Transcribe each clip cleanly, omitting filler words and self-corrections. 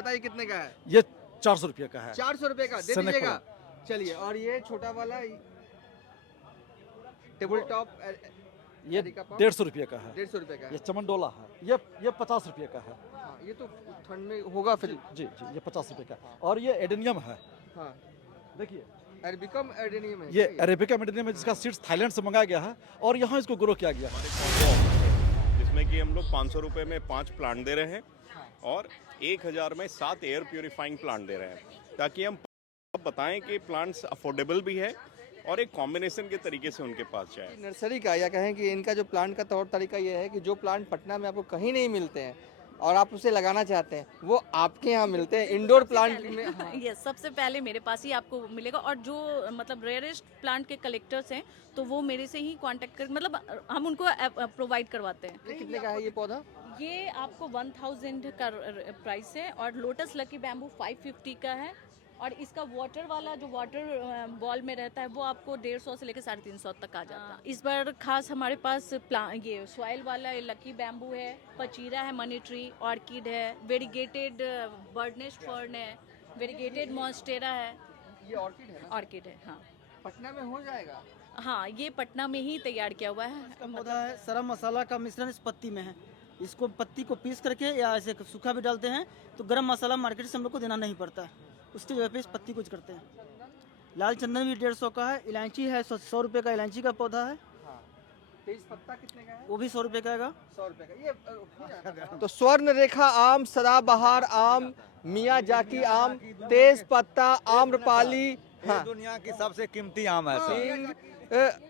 बताइए कितने का है? ये 400 रुपये का है। 400 रुपए का दे स्नेक दीजिएगा। चलिए, और ये छोटा वाला टेबल टॉप ये एरिका पाम 150 रुपये का है। 150 रुपए का ये है। चमनडोला है, ये 50 रुपये का है। हाँ, ये तो ठंड में होगा फिर। जी जी, ये 50 रुपये का। और ये एडेनियम है, हाँ, देखिए अरेबिकम एडेनियम है ये क्या अरेबिका एडेनियम है, जिसका सीड्स थाईलैंड से मंगाया गया है और यहाँ इसको ग्रो किया गया है। जिसमें कि हम लोग 500 रुपए में 5 प्लांट दे रहे हैं और 1000 में 7 एयर प्यूरिफाइंग प्लांट दे रहे हैं, ताकि हम बताएं कि प्लांट्स अफोर्डेबल भी है और एक कॉम्बिनेशन के तरीके से उनके पास जाए। नर्सरी का, या कहें कि इनका जो प्लांट का तौर तरीका ये है कि जो प्लांट पटना में आपको कहीं नहीं मिलते हैं और आप उसे लगाना चाहते हैं, वो आपके यहाँ मिलते हैं इंडोर प्लांट में। हाँ। यस, सबसे पहले मेरे पास ही आपको मिलेगा। और जो मतलब रेयरेस्ट प्लांट के कलेक्टर्स हैं तो वो मेरे से ही कांटेक्ट कर, मतलब हम उनको प्रोवाइड करवाते हैं। ये कितने का है ये पौधा? ये आपको 1000 का प्राइस है और लोटस लकी बैम्बू 550 का है। और इसका वाटर वाला जो वाटर बॉल में रहता है वो आपको 150 से लेकर 350 तक आ जाता है। इस बार खास हमारे पास ये सॉइल वाला लकी बैम्बू है, पचीरा है, मनी ट्री, ऑर्किड है, वेरीगेटेड बर्ड नेस्ट फर्न है, वेरीगेटेड मॉन्स्टेरा है। ये ऑर्किड है ना? ऑर्किड है, हाँ। पटना में हो जाएगा? हाँ, ये पटना में ही तैयार किया हुआ है। इसका पौधा है, सरम मसाला का मिश्रण इस पत्ती में है। इसको पत्ती को पीस करके या ऐसे सूखा भी डालते हैं तो गरम मसाला मार्केट से हम लोग को देना नहीं पड़ता है, उसकी जगह पे इस पत्ती को करते हैं। लाल चंदन भी 150 का है। इलायची है 100 रुपये का इलायची का पौधा है। हाँ। तेज पत्ता कितने का है? वो भी 100 रुपये का आएगा। 100 रुपए का। ये तो स्वर्ण रेखा आम, सदाबहार आम, मियाजाकी आम, तेज पत्ता, आम्रपाली, हाँ, दुनिया की सबसे कीमती आम है सर। सिंग,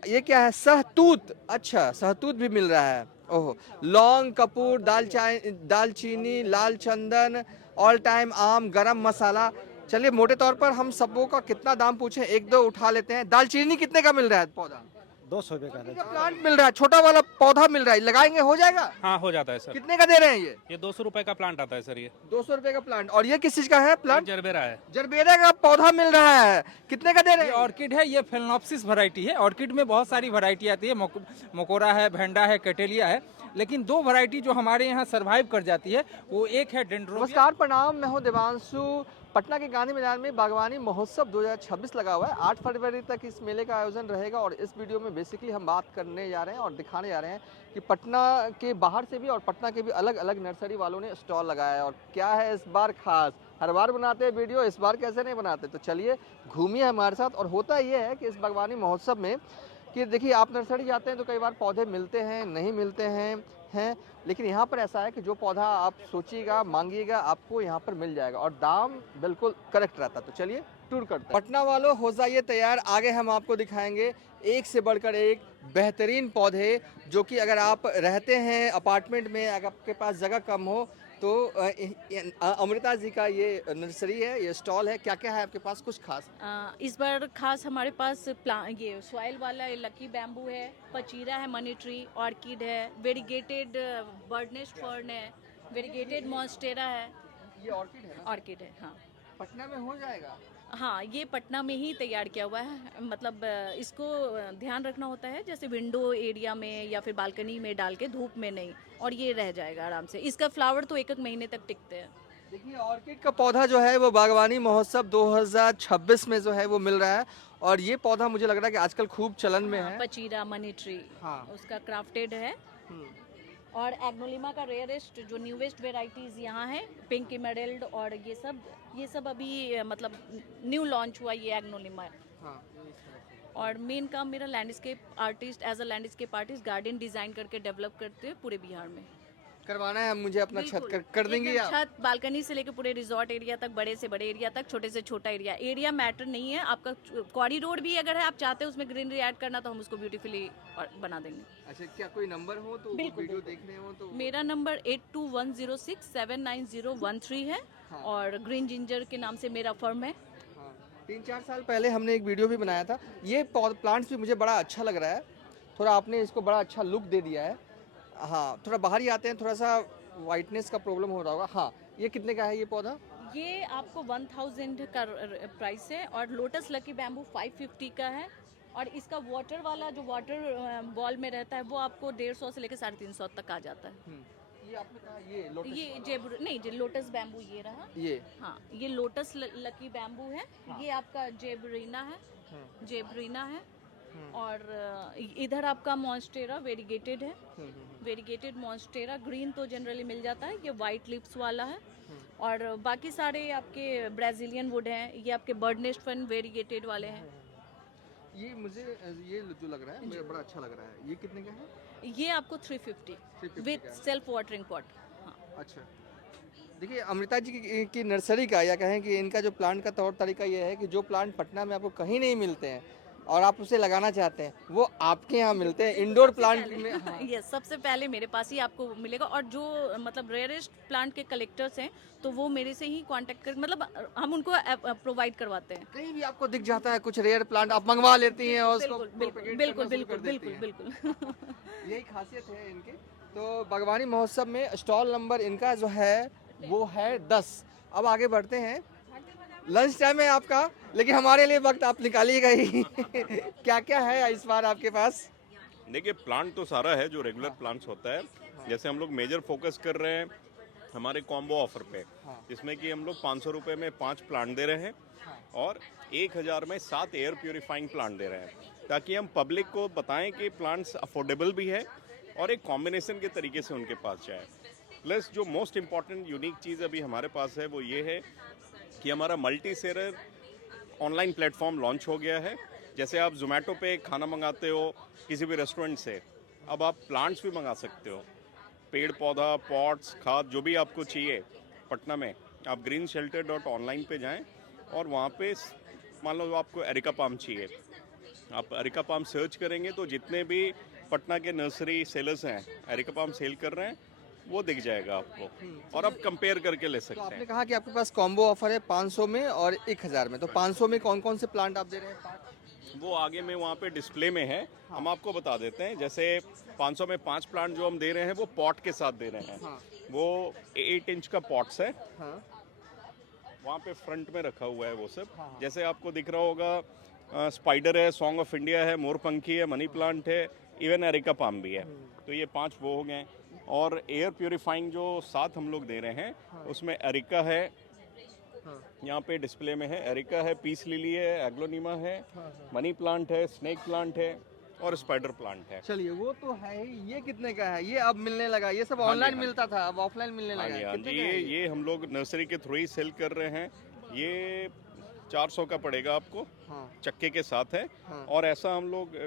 ये क्या है? सहतूत। अच्छा, सहतूत भी मिल रहा है। ओहो, लौंग, कपूर, दालचीनी, लाल चंदन, ऑल टाइम आम, गरम मसाला। चलिए, मोटे तौर पर हम सबों का कितना दाम पूछें, एक दो उठा लेते हैं। दालचीनी कितने का मिल रहा है पौधा? 200 रुपये का। प्लांट मिल रहा है, छोटा वाला पौधा मिल रहा है, लगाएंगे हो जाएगा? हाँ, हो जाता है सर। कितने का दे रहे हैं ये? ये 200 रुपए का प्लांट आता है सर। ये 200 रुपए का प्लांट। और ये किस चीज का है प्लांट? जरबेरा है। जरबेरा का पौधा मिल रहा है, कितने का दे रहे ये हैं? ऑर्किड है, ये फेलनॉप्सिस वैरायटी है। ऑर्किड में बहुत सारी वैरायटी आती है, मोकोरा है, भेंडा है, कैटेलिया है, लेकिन 2 वैरायटी जो हमारे यहाँ सरवाइव कर जाती है वो एक है डेंड्रोबियम। नमस्कार, प्रणाम, मैं हूं देवांशु। पटना के गांधी मैदान में बागवानी महोत्सव 2026 लगा हुआ है। 8 फरवरी तक इस मेले का आयोजन रहेगा और इस वीडियो में बेसिकली हम बात करने जा रहे हैं और दिखाने जा रहे हैं कि पटना के बाहर से भी और पटना के भी अलग अलग नर्सरी वालों ने स्टॉल लगाया है और क्या है इस बार खास। हर बार बनाते हैं वीडियो, इस बार कैसे नहीं बनाते? तो चलिए घूमिए हमारे साथ। और होता ये है कि इस बागवानी महोत्सव में कि देखिए, आप नर्सरी जाते हैं तो कई बार पौधे मिलते हैं, नहीं मिलते हैं, लेकिन यहाँ पर ऐसा है कि जो पौधा आप सोचिएगा, मांगिएगा, आपको यहाँ पर मिल जाएगा और दाम बिल्कुल करेक्ट रहता है। तो चलिए टूर करते हैं। पटना वालों, हो जाइए तैयार, आगे हम आपको दिखाएंगे एक से बढ़कर एक बेहतरीन पौधे, जो कि अगर आप रहते हैं अपार्टमेंट में, अगर आपके पास जगह कम हो तो अमृता जी का ये नर्सरी है, ये स्टॉल है। क्या क्या है आपके पास कुछ खास? इस बार खास हमारे पास ये सॉइल वाला लकी बैम्बू है, पचीरा है, मनी ट्री, ऑर्किड है, वेरीगेटेड बर्ड नेस्ट फर्न है, वेरीगेटेड मॉन्स्टेरा है। ये ऑर्किड है ना? ऑर्किड है, हाँ। पटना में हो जाएगा? हाँ, ये पटना में ही तैयार किया हुआ है। मतलब इसको ध्यान रखना होता है, जैसे विंडो एरिया में या फिर बालकनी में डाल के, धूप में नहीं, और ये रह जाएगा आराम से। इसका फ्लावर तो 1-1 महीने तक टिकते हैं। देखिए, ऑर्किड का पौधा जो है वो बागवानी महोत्सव 2026 में जो है वो मिल रहा है और ये पौधा मुझे लग रहा है कि आजकल खूब चलन में है। पचीरा, मनी ट्री, हाँ। उसका क्राफ्टेड है। और एग्नोलिमा का रेयरेस्ट जो न्यूवेस्ट वेराइटीज यहाँ है, पिंक इमरल्ड, और ये सब अभी मतलब न्यू लॉन्च हुआ ये एग्नोलिमा। हाँ। और मेन काम मेरा landscape artist, as a landscape artist garden design करके डेवलप करते हैं पूरे बिहार में। करवाना है मुझे अपना छत कर देंगे एकदम आप? छत, बालकनी से लेकर पूरे रिजॉर्ट एरिया तक, बड़े से बड़े एरिया तक, छोटे से छोटा एरिया मैटर नहीं है। आपका कॉरिडोर भी अगर है, आप चाहते हैं उसमें ग्रीनरी ऐड करना, तो हम उसको ब्यूटीफुली बना देंगे। अच्छा, क्या कोई नंबर हो तो वीडियो देख रहे हो तो? मेरा नंबर 8210679013 है। हाँ। और ग्रीन जिंजर के नाम से मेरा फर्म है। हाँ। 3-4 साल पहले हमने एक वीडियो भी बनाया था। ये प्लांट्स भी मुझे बड़ा अच्छा लग रहा है, थोड़ा आपने इसको बड़ा अच्छा लुक दे दिया है। हाँ, थोड़ा बाहर ही आते हैं, थोड़ा सा वाइटनेस का प्रॉब्लम हो रहा होगा। हाँ, ये कितने का है ये पौधा? ये आपको 1000 का प्राइस है और लोटस लकी बैम्बू 550 का है। और इसका वाटर वाला जो वाटर बॉल में रहता है वो आपको 150 से लेकर 350 तक आ जाता है। ये आपने कहा ये लोटस ये जेब्रू नहीं, लोटस बैम्बू ये रहा। ये हाँ, ये लोटस लकी बैम्बू है। हाँ। ये आपका जेबरीना है, हम्म, जेबरीना है। हम्म, और इधर आपका मॉन्स्टेरा वेरीगेटेड है। हम्म, वेरीगेटेड मॉन्स्टेरा ग्रीन तो जनरली मिल जाता है, ये वाइट लिप्स वाला है। हम्म। और बाकी सारे आपके ब्राजीलियन वुड हैं, ये आपके बर्ड नेस्ट फन वेरीगेटेड वाले हैं। ये मुझे ये जो लग रहा है मुझे बड़ा अच्छा लग रहा है, ये कितने का है? ये आपको 350 350 विथ का है। Self watering pot. हाँ, अच्छा, देखिए अमृता जी की नर्सरी का या कहें कि इनका जो प्लांट का तौर तरीका ये है कि जो प्लांट पटना में आपको कहीं नहीं मिलते हैं और आप उसे लगाना चाहते हैं वो आपके यहाँ मिलते हैं इंडोर प्लांट में। हाँ। ये सबसे पहले मेरे पास ही आपको मिलेगा। और जो मतलब रेयरेस्ट प्लांट के कलेक्टर्स हैं तो वो मेरे से ही कांटेक्ट कर, मतलब हम उनको प्रोवाइड करवाते हैं। कहीं भी आपको दिख जाता है कुछ रेयर प्लांट आप मंगवा लेती हैं और उसको बिल्कुल propagate बिल्कुल करना शुरू बिल्कुल कर देती बिल्कुल हैं। बिल्कुल। यही खासियत है इनकी। तो बागवानी महोत्सव में स्टॉल नंबर इनका जो है वो है 10। अब आगे बढ़ते हैं, लंच टाइम है आपका लेकिन हमारे लिए वक्त आप निकालिएगा ही। क्या क्या है इस बार आपके पास? देखिए प्लांट तो सारा है जो रेगुलर प्लांट्स होता है। जैसे हम लोग मेजर फोकस कर रहे हैं हमारे कॉम्बो ऑफर पे, जिसमें कि हम लोग 500 रुपये में 5 प्लांट दे रहे हैं और 1000 में 7 एयर प्योरीफाइंग प्लांट दे रहे हैं, ताकि हम पब्लिक को बताएं कि प्लांट्स अफोर्डेबल भी है और एक कॉम्बिनेशन के तरीके से उनके पास जाए। प्लस जो मोस्ट इम्पॉर्टेंट यूनिक चीज़ अभी हमारे पास है वो ये है कि हमारा multi cellular online platform launch हो गया है। जैसे आप जोमेटो पे खाना मंगाते हो किसी भी रेस्टोरेंट से, अब आप प्लांट्स भी मंगा सकते हो। पेड़ पौधा, पॉट्स, खाद, जो भी आपको चाहिए पटना में, आप greenshelter.online पे जाएं और वहाँ पे मान लो आपको एरिका पाम चाहिए, आप एरिका पाम सर्च करेंगे तो जितने भी पटना के नर्सरी सेलर्स हैं एरिका पाम सेल कर रहे हैं वो दिख जाएगा आपको और आप कंपेयर करके ले तो सकते आपने हैं। कहा कि आपके पास कॉम्बो ऑफर है 500 में और 1000 में, तो 500 में कौन कौन से प्लांट आप दे रहे हैं? वो आगे में वहाँ पे डिस्प्ले में है, हम आपको बता देते हैं। जैसे 500 में 5 प्लांट जो हम दे रहे हैं वो पॉट के साथ दे रहे हैं। हाँ। वो 8 इंच का पॉट्स है, हाँ, वहाँ पे फ्रंट में रखा हुआ है वो सब। हाँ। जैसे आपको दिख रहा होगा स्पाइडर है, सॉन्ग ऑफ इंडिया है, मोरपंखी है, मनी प्लांट है, इवन एरिका पाम भी है। तो ये 5 वो हो गए। और एयर प्योरीफाइंग जो 7 हम लोग दे रहे हैं उसमें एरिका है, यहाँ पे डिस्प्ले में है, एरिका है, पीस लिली है, एग्लोनीमा है, मनी प्लांट है, स्नेक प्लांट है और स्पाइडर प्लांट है। चलिए वो तो है ही। ये कितने का है? ये अब मिलने लगा, ये सब हाँ जी, ऑनलाइन हाँ जी। मिलता था अब ऑफलाइन मिलने हाँ लगा जी, है। हाँ कितने जी, का है ये हम लोग नर्सरी के थ्रू ही सेल कर रहे हैं। ये 400 का पड़ेगा आपको, हाँ, चक्के के साथ है। हाँ। और ऐसा हम लोग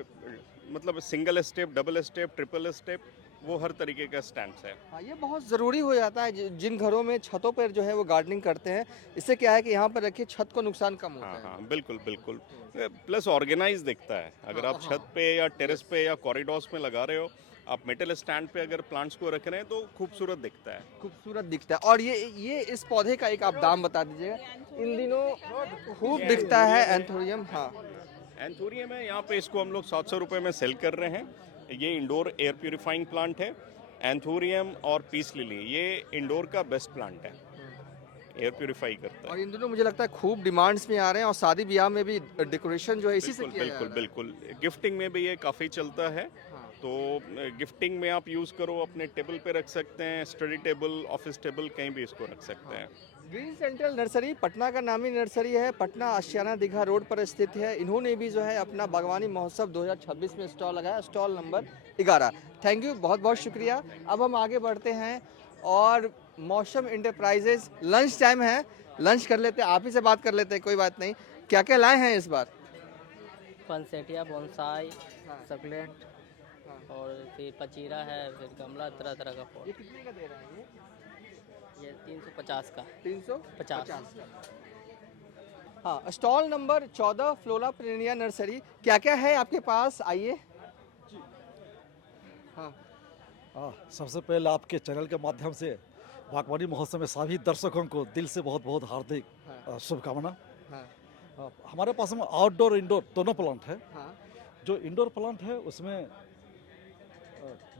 मतलब single step, double step, triple step, वो हर तरीके का स्टैंड्स है। हाँ, ये बहुत ज़रूरी हो जाता है जिन घरों में छतों पर जो है वो गार्डनिंग करते हैं। इससे क्या है कि यहाँ पर रखिए छत को नुकसान कम होता हाँ है। हाँ, बिल्कुल बिल्कुल। प्लस ऑर्गेनाइज दिखता है। अगर आप छत पे या टेरेस पे या कॉरिडोर्स में लगा रहे हो, आप मेटल स्टैंड पे अगर प्लांट्स को रख रहे हैं तो खूबसूरत दिखता है। खूबसूरत दिखता है। और ये इस पौधे का एक आप दाम बता दीजिएगा, इन दिनों खूब दिखता है एंथोरियम। हाँ, एंथोरियम है, यहाँ पे इसको हम लोग 700 रुपये में सेल कर रहे हैं। ये इंडोर एयर प्योरीफाइंग प्लांट है। एंथोरियम और पीस लिली ये इंडोर का बेस्ट प्लांट है, एयर प्योरीफाई करता और है। इन दिनों मुझे लगता है खूब डिमांड्स में आ रहे हैं और शादी ब्याह में भी डेकोरेशन जो है इसी से बिल्कुल किया जा बिल्कुल रहा है। बिल्कुल। गिफ्टिंग में भी ये काफ़ी चलता है। हाँ। तो गिफ्टिंग में आप यूज़ करो, अपने टेबल पे रख सकते हैं, स्टडी टेबल, ऑफिस टेबल, कहीं भी इसको रख सकते हैं। ग्रीन सेंट्रल नर्सरी पटना का नामी नर्सरी है, पटना आशियाना दीघा रोड पर स्थित है। इन्होंने भी जो है अपना बागवानी महोत्सव 2026 में स्टॉल लगाया, स्टॉल नंबर 11। थैंक यू, बहुत बहुत शुक्रिया। अब हम आगे बढ़ते हैं और मौसम इंटरप्राइजेज, लंच टाइम है, लंच कर लेते हैं, आप ही से बात कर लेते हैं, कोई बात नहीं। क्या क्या लाए हैं इस बार? पनसेटिया, बोनसाई, सकलेंट और फिर पचीरा है, फिर गमला, तरह तरह का फूल। ये कितने का दे रहे हैं? ये 350 का। 350 का। हाँ, स्टॉल नंबर 14 फ्लोरा प्रेनिया नर्सरी। क्या क्या है आपके पास, आइए। हाँ, सबसे पहले आपके चैनल के माध्यम से बागवानी महोत्सव में सभी दर्शकों को दिल से बहुत बहुत हार्दिक शुभकामना। हाँ, हमारे पास में आउटडोर इंडोर दोनों प्लांट है। हाँ। जो इंडोर प्लांट है उसमें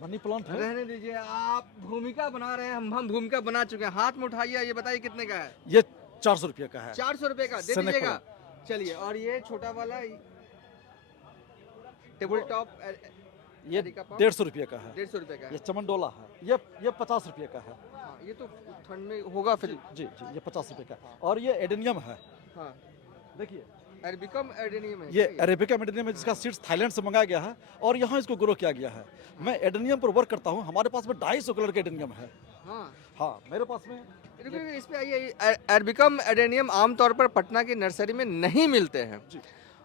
मनी प्लांट है। रहने दीजिए, आप भूमिका बना रहे हैं, हम भूमिका बना चुके हैं। हाथ में उठाइए, ये बताइए कितने का है? ये 400 रुपये का है। 400 रुपए का दे स्नेक दीजिएगा। चलिए, और ये छोटा वाला टेबल टॉप ये एरिका पाम 150 रुपये का है। 150 रुपए का ये है। चमनडोला है, ये 50 रुपये का है। हाँ, ये तो ठंड में होगा फिर। जी जी, ये 50 रुपये का। और ये एडेनियम है, हाँ, देखिए अरेबिकम एडेनियम है ये क्या अरेबिका एडेनियम है, जिसका सीड्स थाईलैंड से मंगाया गया है और यहाँ इसको ग्रो किया गया है। मैं एडेनियम पर वर्क करता हूँ, हमारे पास में 250 कलर के एडेनियम है। हाँ, हाँ, मेरे पास में देखिए इस पे आइए, अरेबिकम एडेनियम आमतौर पर पटना की नर्सरी में नहीं मिलते हैं। जी।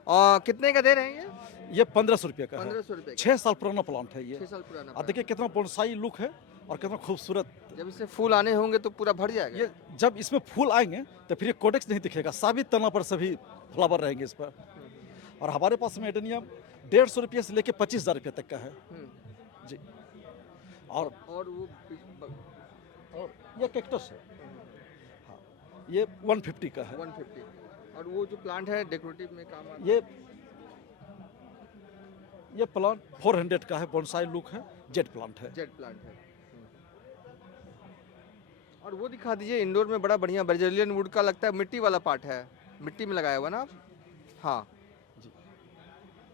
और कितने का दे रहे हैं ये 1500 रुपये का है। 1500 रुपए का। 6 साल पुराना प्लांट है ये। 6 साल पुराना और देखिए कितना बोनसाई लुक है और कितना खूबसूरत। जब इससे फूल आने होंगे तो पूरा भर जाएगा। ये जब इसमें फूल आएंगे तो फिर ये कोडेक्स नहीं दिखेगा, साबित तना पर सभी फ्लावर रहेंगे इस पर। और हमारे पास में एडेनियम 150 रुपये से लेके 25,000 रुपये तक का है। जी। और वो ये कैक्टस है, हाँ, ये 150 का है। 150। और वो जो प्लांट है डेकोरेटिव में काम आता है। ये प्लांट 400 का है, बोनसाई लुक है, जेट प्लांट है। जेट प्लांट है। और वो दिखा दीजिए इंडोर में बड़ा बढ़िया ब्राजीलियन वुड का लगता है, मिट्टी वाला पार्ट है, मिट्टी में लगाया हुआ ना आप? हाँ जी।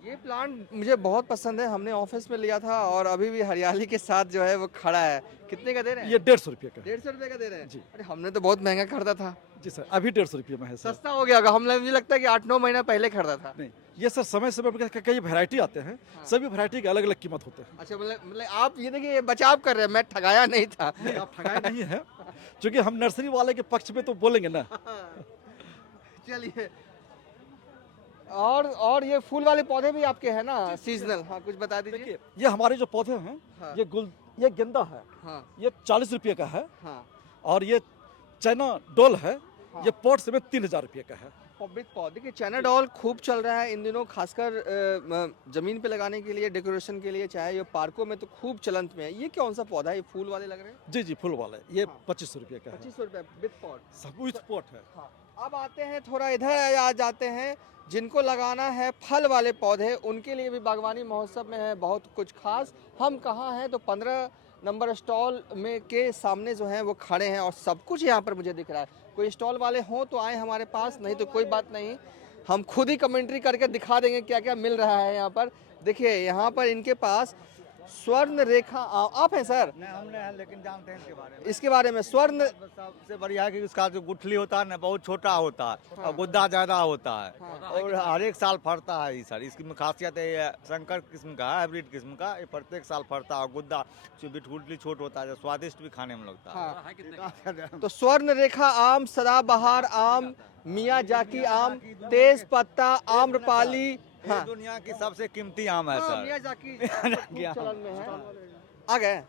ये प्लांट मुझे बहुत पसंद है, हमने ऑफिस में लिया था और अभी भी हरियाली के साथ जो है वो खड़ा है। कितने का दे रहे हैं? ये 150 रुपये का है। 150 रुपए का दे रहे हैं जी। अरे हमने तो बहुत महंगा खरीदा था। जी सर, अभी 150 रुपये में है सर। सस्ता हो गया होगा, मुझे लगता है कि 8-9 महीना पहले खरीदा था। नहीं, ये सर समय समय पर कई वैरायटी आते हैं, सभी वैरायटी के अलग अलग कीमत होते हैं। अच्छा, मतलब आप ये देखिए बचाव कर रहे हैं, मैं ठगाया नहीं था। नहीं, आप ठगाए नहीं है, क्योंकि हम नर्सरी वाले के पक्ष में तो बोलेंगे ना। चलिए, और ये फूल वाले पौधे भी आपके हैं ना सीजनल? हाँ, कुछ बता दीजिए। देखिए ये हमारे जो पौधे हैं, हाँ। ये गेंदा है, हाँ ये 40 रुपये का है। हाँ और ये चाइना डोल है, हाँ। ये पॉट से में 3000 रुपये का है। पब्लिक पौधे के चाइना डॉल खूब चल रहा है इन दिनों, खासकर जमीन पे लगाने के लिए, डेकोरेशन के लिए, चाहे ये पार्कों में तो खूब चलंत में है। ये कौन सा पौधा है? ये फूल वाले लग रहे हैं। जी जी, फूल वाला है, ये हाँ। 2500 रुपये का है। 2500 रुपए विद पॉट। सब विथ पॉट है। हाँ, अब आते हैं थोड़ा इधर आ जाते हैं, जिनको लगाना है फल वाले पौधे उनके लिए भी बागवानी महोत्सव में है बहुत कुछ खास। हम कहाँ हैं तो 15 नंबर स्टॉल में के सामने जो है वो खड़े हैं और सब कुछ यहाँ पर मुझे दिख रहा है। कोई स्टॉल वाले हों तो आए हमारे पास, नहीं तो कोई बात नहीं, हम खुद ही कमेंट्री करके दिखा देंगे क्या क्या मिल रहा है यहाँ पर। देखिए यहाँ पर इनके पास स्वर्ण रेखा आप हैं सर? नहीं, हमने हैं, लेकिन जानते हैं इसके बारे में स्वर्ण सबसे बढ़िया है कि उसका जो गुठली होता है ना बहुत छोटा होता है और गुद्दा ज्यादा होता है और हर एक साल फरता है। सर इसकी खासियत है, ये संकर किस्म का है, हाइब्रिड किस्म का, ये प्रत्येक साल फरता है और गुद्दा गुठली छोट होता है, जो स्वादिष्ट भी खाने में लगता है। तो स्वर्ण रेखा आम, सदाबहार आम, मियाजाकी आम, तेज पत्ता, आम्रपाली, ये दुनिया की सबसे कीमती आम है सर। मियाजाकी चलन में है। आ गए,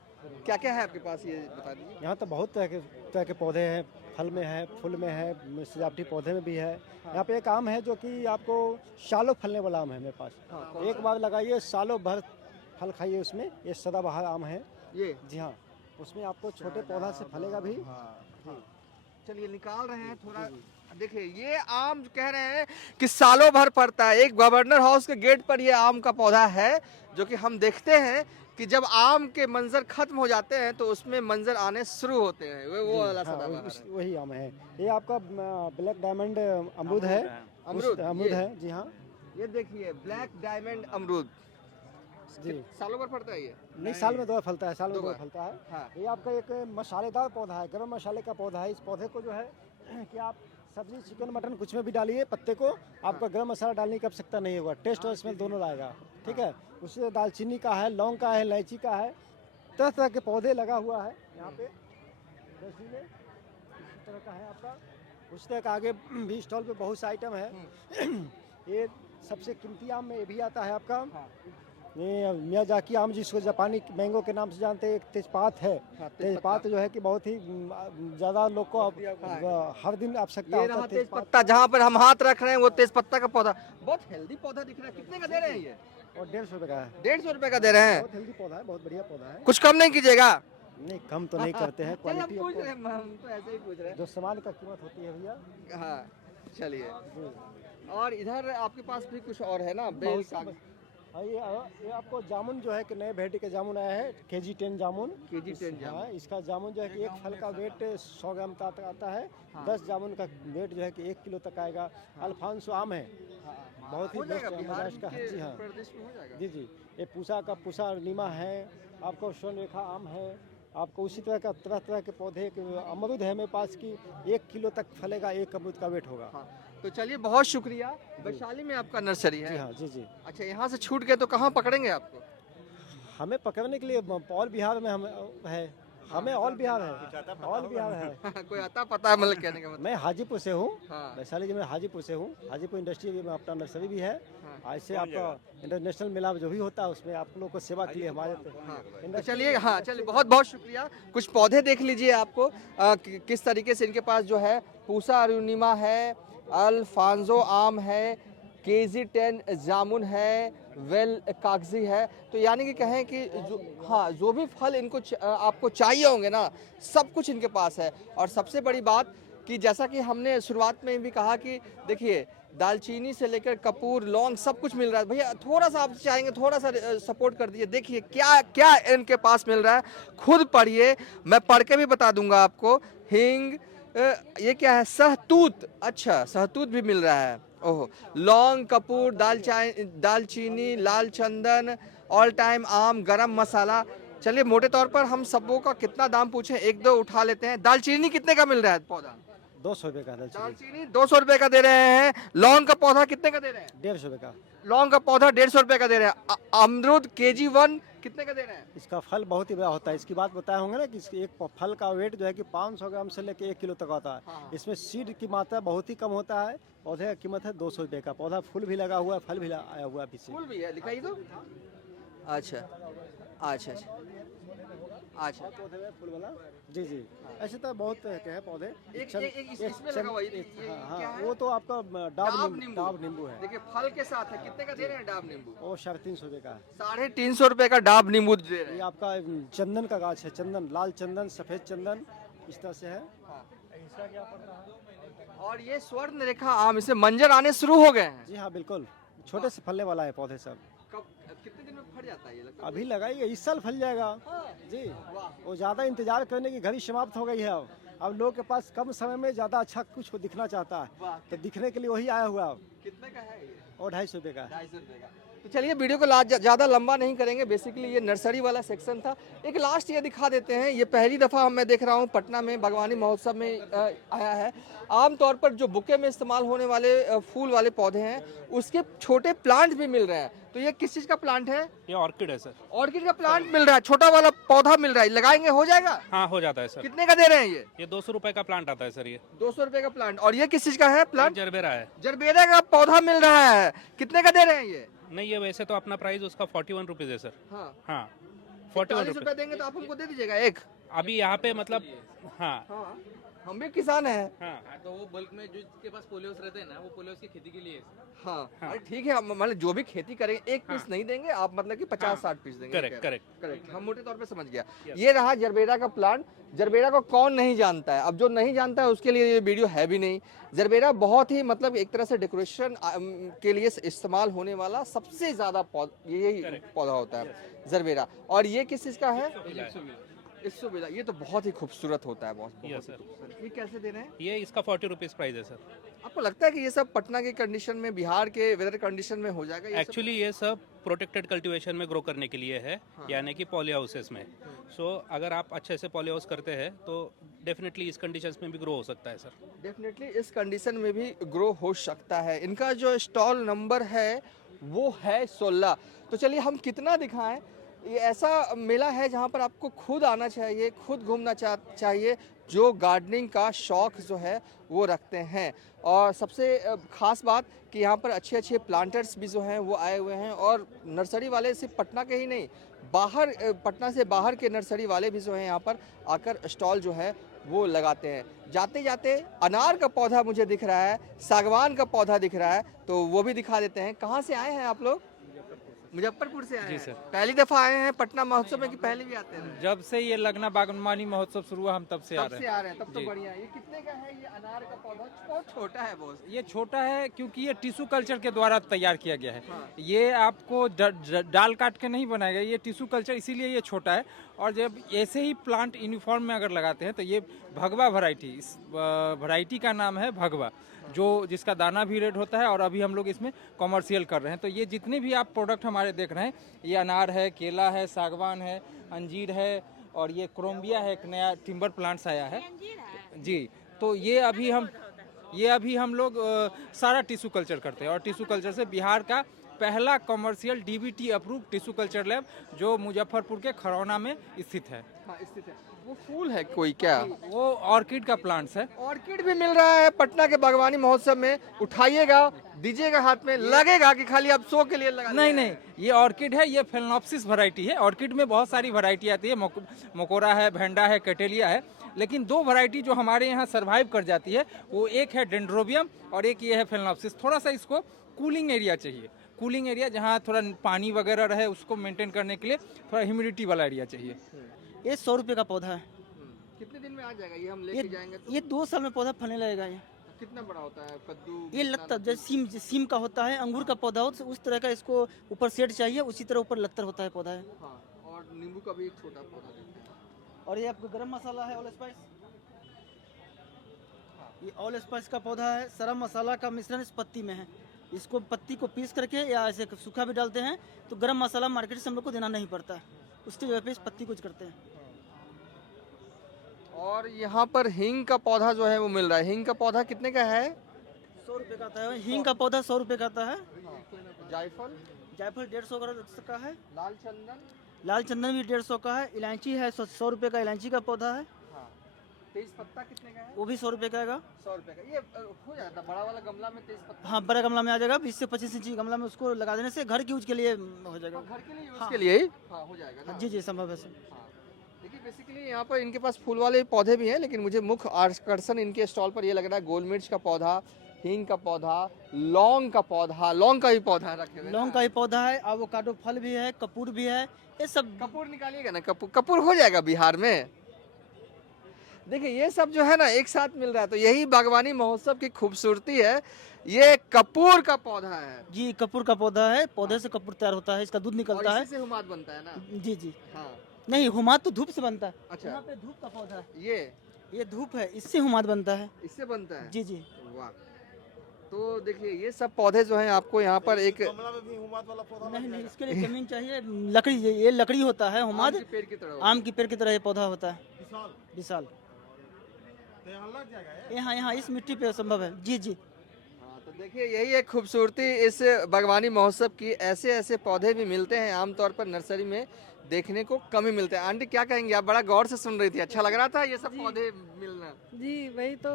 क्या क्या है आपके पास ये बता दीजिए। यहाँ तो बहुत तरह के पौधे हैं, फल में है, फूल में है, सजावटी पौधे में भी है। यहाँ पे एक आम है जो कि आपको सालों फलने वाला आम है मेरे पास। एक बार लगाइए सालों भर फल खाइए उसमें। ये सदाबहार आम है ये। जी हाँ, उसमें आपको छोटे पौधा से फलेगा भी। चलिए निकाल रहे हैं थोड़ा। देखिए ये आम जो कह रहे हैं कि सालों भर पड़ता है। एक गवर्नर हाउस के गेट पर ये आम का पौधा है जो कि हम देखते हैं कि जब आम के मंजर खत्म हो जाते हैं तो उसमें मंजर आने शुरू होते हैं। वो वाला सदाबहार है। वही आम है। ये आपका ब्लैक डायमंड अमरूद है। अमरूद है जी हाँ। ये देखिए ब्लैक डायमंड अमरूद जी। सालों भर पड़ता है ये? नहीं, साल में 2 बार फलता है, साल में 2 बार फलता है। हाँ। ये आपका एक मसालेदार पौधा है, गरम मसाले का पौधा है। इस पौधे को जो है कि आप सब्जी, चिकन, मटन कुछ में भी डालिए, पत्ते को आपका गरम मसाला डालने की आवश्यकता नहीं होगा। टेस्ट और स्मेल दोनों लाएगा, ठीक है। उससे दालचीनी का है, लौंग का है, इलायची का है, तरह तरह के पौधे लगा हुआ है यहाँ पे नर्सरी में। इसी तरह का है आपका। उस तरह का आगे भी स्टॉल पे बहुत से आइटम है। ये सबसे कीमती आम में ये भी आता है आपका, ये मियाजाकी आम, जिसको जापानी मैंगो के नाम से जानते हैं। एक तेजपात है। तेजपात जो है कि बहुत ही ज्यादा लोग को हर दिन आवश्यकता ये होता रहा है तेजपत्ता, जहाँ पर हम हाथ रख रहे हैं वो तेजपत्ता का पौधा, बहुत हेल्दी पौधा दिख रहा है। कितने का दे रहे हैं ये? और 150 रुपए का है। 150 रुपए का दे रहे हैं। बहुत हेल्दी पौधा है, बहुत बढ़िया पौधा है। कुछ कम नहीं कीजिएगा? नहीं, कम तो नहीं करते हैं। चलिए, हम क्वालिटी पूछ रहे हैं, हम तो ऐसे ही पूछ रहे जो सामान का कीमत होती है भैया। हैं। हाँ चलिए। और इधर आपके पास भी कुछ और है ना? बेल बहुत साग। हाँ, ये आपको जामुन जो है कि नए वैरायटी का जामुन आया है, KG 10 जामुन। KG 10 जामुन। हाँ, इसका जामुन जो है कि एक फल का वेट 100 ग्राम तक आता है। हाँ। 10 जामुन का वेट जो है कि 1 किलो तक आएगा। अल्फांसो आम है, बहुत ही हो जाएगा बेस्ट बिहार महाराष्ट्र का। के जी हाँ, प्रदेश में हो जाएगा। जी जी। ये पूसा नीमा है, आपको स्वर्णरेखा आम है, आपको उसी तरह का तरह तरह के पौधे अमरूद है मेरे पास की 1 किलो तक फलेगा, एक अमरूद का वेट होगा। हाँ, तो चलिए बहुत शुक्रिया। वैशाली में आपका नर्सरी है? जी हाँ, जी जी। अच्छा, यहाँ से छूट गए तो कहाँ पकड़ेंगे आपको? हमें पकड़ने के लिए ऑल बिहार में हम है, हमें ऑल बिहार है, ऑल बिहार है। कोई आता पता है, मतलब कहने का मतलब। मैं हाजीपुर से हूँ, हाँ। वैशाली जिले में हाजीपुर से हूँ। हाजीपुर इंडस्ट्री में अपना नर्सरी भी है। हाँ। ऐसे आपका इंटरनेशनल मेला जो भी होता है उसमें आप लोगों को सेवा के लिए हमारे तो चलिए, हाँ चलिए, बहुत बहुत शुक्रिया। कुछ पौधे देख लीजिए आपको किस तरीके से इनके पास जो है पूसा अरुणिमा है, अल्फांसो आम है, KG 10 जामुन है, वेल कागजी है। तो यानी कि कहें कि जो भी फल इनको आपको चाहिए होंगे ना, सब कुछ इनके पास है। और सबसे बड़ी बात कि जैसा कि हमने शुरुआत में भी कहा कि देखिए, दालचीनी से लेकर कपूर, लौंग, सब कुछ मिल रहा है। भैया थोड़ा सा आप चाहेंगे, थोड़ा सा सपोर्ट कर दीजिए। देखिए क्या क्या इनके पास मिल रहा है, खुद पढ़िए, मैं पढ़ के भी बता दूंगा आपको। हींग, ये क्या है, सहतूत, अच्छा सहतूत भी मिल रहा है। ओहो, लौंग, कपूर, दालचीनी, लाल चंदन, ऑल टाइम आम, गरम मसाला। चलिए मोटे तौर पर हम सबों का कितना दाम पूछें, एक दो उठा लेते हैं। दालचीनी कितने का मिल रहा है पौधा? 200 रुपये का दालचीनी 200 रुपए का दे रहे हैं। लौंग का पौधा कितने का दे रहे हैं? 150 रुपये का। लौंग का पौधा 150 रुपए का दे रहे हैं। अमरूद KG 1 कितने का दे रहे हैं? इसका फल बहुत ही बड़ा होता है। इसकी बात बताए होंगे ना कि इसके एक फल का वेट जो है कि 500 ग्राम से लेकर 1 किलो तक होता है। हाँ। इसमें सीड की मात्रा बहुत ही कम होता है। पौधे का कीमत है 200 रुपये का। पौधा फूल भी लगा हुआ है, फल भी आया हुआ है पीछे। फूल भी है, दिखाइए तो। अच्छा अच्छा अच्छा अच्छा। पौधे में फूल वाला, जी जी। ऐसे तो बहुत तरह के हैं पौधे। इसमें लगा हुआ ये हाँ क्या हाँ, है? वो तो आपका डाब नींबू है। देखिए फल के साथ है। कितने का दे रहे हैं डाब नींबू? वो 350 रुपये का है। 350 रुपए का डाब नींबू दे रहे ये हैं। आपका चंदन का गाछ है, चंदन, लाल चंदन, सफेद चंदन, इस तरह से है। और ये स्वर्ण रेखा आम, इसे मंजर आने शुरू हो गए हैं। जी हाँ, बिल्कुल छोटे से फलने वाला है पौधे सब। कब कितने दिन में फट जाता है ये? लगता है अभी लगाइए, इस साल फल जाएगा जी। वो ज़्यादा इंतजार करने की घड़ी समाप्त हो गई है। अब लोगों के पास कम समय में ज़्यादा अच्छा कुछ दिखना चाहता है, तो दिखने के लिए वही आया हुआ। कितने का है ये? और 250 रुपये का। 250 रुपए का। तो चलिए वीडियो को ज़्यादा लंबा नहीं करेंगे। बेसिकली ये नर्सरी वाला सेक्शन था। एक लास्ट ये दिखा देते हैं। ये पहली दफ़ा मैं देख रहा हूँ पटना में बागवानी महोत्सव में आया है। आमतौर पर जो बुके में इस्तेमाल होने वाले फूल वाले पौधे हैं, उसके छोटे प्लांट भी मिल रहे हैं। तो ये किस चीज़ का प्लांट है? ये ऑर्किड है सर। ऑर्किड का प्लांट मिल रहा है, छोटा वाला पौधा मिल रहा है। लगाएंगे हो जाएगा? हाँ हो जाता है सर। कितने का दे रहे हैं ये? 200 रुपए का प्लांट आता है सर। ये 200 रुपए का प्लांट। और ये किस चीज़ का है प्लांट? जरबेरा है। जरबेरा का पौधा मिल रहा है। कितने का दे रहे हैं ये? नहीं, ये वैसे तो अपना प्राइस उसका 41 रुपीज है सर। हाँ, हाँ 41 41 रुपए देंगे तो आप हमको दे दीजिएगा एक। अभी यहाँ पे मतलब हाँ हाँ, हम भी किसान हैं। हाँ तो वो बल्क में जो जिसके पास पोलियोस रहते हैं ना, वो पोलियोस की खेती के लिए है। हाँ, अरे ठीक है, हम मतलब जो भी खेती करेंगे एक पीस नहीं देंगे आप, मतलब कि 50-60 पीस देंगे। करेक्ट करेक्ट करेक्ट, हम मोटे तौर पे समझ गया। ये रहा जरबेरा का प्लांट। जरबेरा को कौन नहीं जानता है? अब जो नहीं जानता है उसके लिए ये वीडियो है भी नहीं। जरबेरा बहुत ही मतलब एक तरह से डेकोरेशन के लिए इस्तेमाल होने वाला सबसे ज्यादा यही पौधा होता है जरबेरा। और ये किस चीज का है? इसुबिला। ये तो बहुत ही खूबसूरत होता है। बहुत ये कैसे दे रहे हैं? ये इसका 40 रुपीज प्राइस है सर। आपको लगता है कि ये सब पटना के कंडीशन में, बिहार के वेदर कंडीशन में हो जाएगा? एक्चुअली ये सब प्रोटेक्टेड कल्टीवेशन में ग्रो करने के लिए है। हाँ। यानी कि पॉली हाउसेस में। सो अगर आप अच्छे से पॉली हाउस करते हैं तो डेफिनेटली इस कंडीशंस में भी ग्रो हो सकता है सर। डेफिनेटली इस कंडीशन में भी ग्रो हो सकता है। इनका जो स्टॉल नंबर है वो है 16। तो चलिए हम कितना दिखाएं। ये ऐसा मेला है जहाँ पर आपको खुद आना चाहिए, खुद घूमना चाहिए, जो गार्डनिंग का शौक जो है वो रखते हैं। और सबसे ख़ास बात कि यहाँ पर अच्छे अच्छे प्लांटर्स भी जो हैं वो आए हुए हैं। और नर्सरी वाले सिर्फ पटना के ही नहीं, बाहर पटना से बाहर के नर्सरी वाले भी जो हैं यहाँ पर आकर स्टॉल जो है वो लगाते हैं। जाते जाते अनार का पौधा मुझे दिख रहा है, सागवान का पौधा दिख रहा है, तो वो भी दिखा देते हैं। कहाँ से आए हैं आप लोग? मुजफ्फरपुर से आए जी हैं। सर। पहली दफा आए हैं पटना महोत्सव में कि पहले भी आते हैं? जब से ये लगना बागवानी महोत्सव शुरू हुआ हम तब से आ तब रहे से हैं। आ रहे हैं, तब तो जी। बढ़िया है। ये कितने का है ये अनार का पौधा? बहुत छोटा है बहुत। ये छोटा है क्योंकि ये टिश्यू कल्चर के द्वारा तैयार किया गया है। हाँ। ये आपको डाल काट के नहीं बनाया गया, ये टिश्यू कल्चर इसीलिए ये छोटा है। और जब ऐसे ही प्लांट यूनिफॉर्म में अगर लगाते हैं तो ये भगवा वैरायटी, इस वैरायटी का नाम है भगवा, जो जिसका दाना भी रेड होता है और अभी हम लोग इसमें कॉमर्शियल कर रहे हैं। तो ये जितने भी आप प्रोडक्ट हमारे देख रहे हैं, ये अनार है, केला है, सागवान है, अंजीर है और ये क्रोम्बिया है, एक नया टिम्बर प्लांट्स आया है जी। तो ये अभी हम लोग सारा टिश्यू कल्चर करते हैं और टिश्यू कल्चर से बिहार का पहला commercial DBT approve tissue culture lab जो मुजफ्फरपुर के खरौना में स्थित है। हाँ, स्थित है। वो फूल है कोई क्या? वो ऑर्किड का प्लांट्स है। ऑर्किड भी मिल रहा है पटना के बागवानी महोत्सव में। उठाइएगा, दीजिएगा हाथ में, लगेगा कि खाली आप शो के लिए लगा नहीं नहीं, ये ऑर्किड है, ये फेलनॉप्सिस वैरायटी है। ऑर्किड में बहुत सारी वैरायटी आती है, मोकोरा है, भेंडा है, कैटेलिया है, लेकिन दो वैरायटी जो हमारे यहाँ सरवाइव कर जाती है वो एक है डेंड्रोबियम और एक ये है फेलनॉप्सिस। थोड़ा सा इसको कूलिंग एरिया चाहिए, कूलिंग एरिया जहाँ थोड़ा पानी वगैरह रहे उसको मेंटेन करने के लिए थोड़ा ह्यूमिडिटी वाला एरिया चाहिए। ये 100 रुपये का पौधा है। कितने दिन में आ जाएगा ये? हम लेके जाएंगे तो ये 2 साल में पौधा फलने लगेगा। ये कितना बड़ा होता है कद्दू? ये लगता है जैसे सीम का होता है, अंगूर का पौधा हो उस तरह का इसको ऊपर सेट चाहिए, उसी तरह ऊपर लत्तर होता है पौधा है। हाँ, और नींबू का भी एक छोटा पौधा देते हैं। और ये आपको गरम मसाला है, ऑल स्पाइस। ये ऑल स्पाइस का पौधा है, सारा मसाला का मिश्रण इस पत्ती में है। इसको पत्ती को पीस करके या ऐसे सूखा भी डालते हैं तो गरम मसाला मार्केट से हम लोग को देना नहीं पड़ता है, उसकी जगह पे इस पत्ती को यूज करते हैं। और यहाँ पर हींग का पौधा जो है वो मिल रहा है। हींग का पौधा कितने का है? 100 रुपये का आता है। हींग का पौधा 100 रुपये का आता है। जायफल? जायफल 150 का है। लाल चंदन? लाल चंदन भी 150 का है। इलायची है 100 रुपये का, इलायची का पौधा है। हाँ। तेज पत्ता कितने का है? वो भी 100 रुपये का आएगा। 100 रुपए का। ये हो जाता है बड़ा वाला गमला में तेज पत्ता? हाँ, बड़ा गमला में आ जाएगा। 20 से 25 इंची गमला में उसको लगा देने से घर के यूज के लिए हो जाएगा। घर के लिए यूज हाँ। के लिए ही? हाँ, हो जाएगा ना? जी जी, संभव है सर। हाँ। देखिए बेसिकली यहाँ पर इनके पास फूल वाले पौधे भी हैं, लेकिन मुझे मुख्य आकर्षण इनके स्टॉल पर ये लग रहा है गोल मिर्च का पौधा, हींग का पौधा, लौंग का पौधा। लौंग का भी पौधा रखे हुए हैं लौंग ना? का ही पौधा है, एवोकाडो फल भी है, कपूर भी है, ये सब। कपूर निकालिएगा ना? कपूर हो जाएगा बिहार में। देखिए ये सब जो है ना एक साथ मिल रहा है, तो यही बागवानी महोत्सव की खूबसूरती है। ये कपूर का पौधा है जी, कपूर का पौधा है। पौधे से कपूर तैयार होता है, इसका दूध और निकलता है। इसी से हुमाद बनता है ना? जी जी। हाँ। नहीं, हुमाद तो धूप से बनता है। अच्छा। यहाँ पे धूप का पौधा है, ये धूप है, इससे हुमाद बनता है। इससे बनता है? जी जी। वाह। तो देखिए ये सब पौधे जो हैं आपको यहाँ पर एक नहीं नहीं, इसके लिए जमीन चाहिए, लकड़ी। ये लकड़ी होता है हुमाद, आम के पेड़ की तरह। आम की पेड़ की तरह ये पौधा होता है, विशाल। यहाँ इस मिट्टी पे संभव है। जी जी। हाँ, तो देखिए यही एक खूबसूरती इस बागवानी महोत्सव की। ऐसे ऐसे पौधे भी मिलते हैं, आमतौर पर नर्सरी में देखने को कम ही मिलते हैं। आंटी क्या कहेंगे? आप बड़ा गौर से सुन रही थी, अच्छा लग रहा था ये सब पौधे मिलना? जी वही तो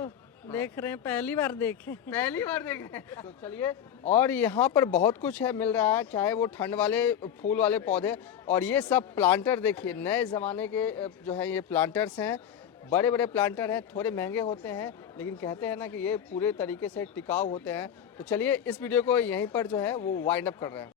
देख रहे हैं, पहली बार देखे। पहली बार देख रहे हैं। तो चलिए, और यहाँ पर बहुत कुछ है मिल रहा है, चाहे वो ठंड वाले फूल वाले पौधे और ये सब प्लांटर। देखिए नए ज़माने के जो है ये प्लांटर्स हैं, बड़े बड़े प्लांटर हैं, थोड़े महंगे होते हैं, लेकिन कहते हैं ना कि ये पूरे तरीके से टिकाऊ होते हैं। तो चलिए इस वीडियो को यहीं पर जो है वो वाइंड अप कर रहे हैं।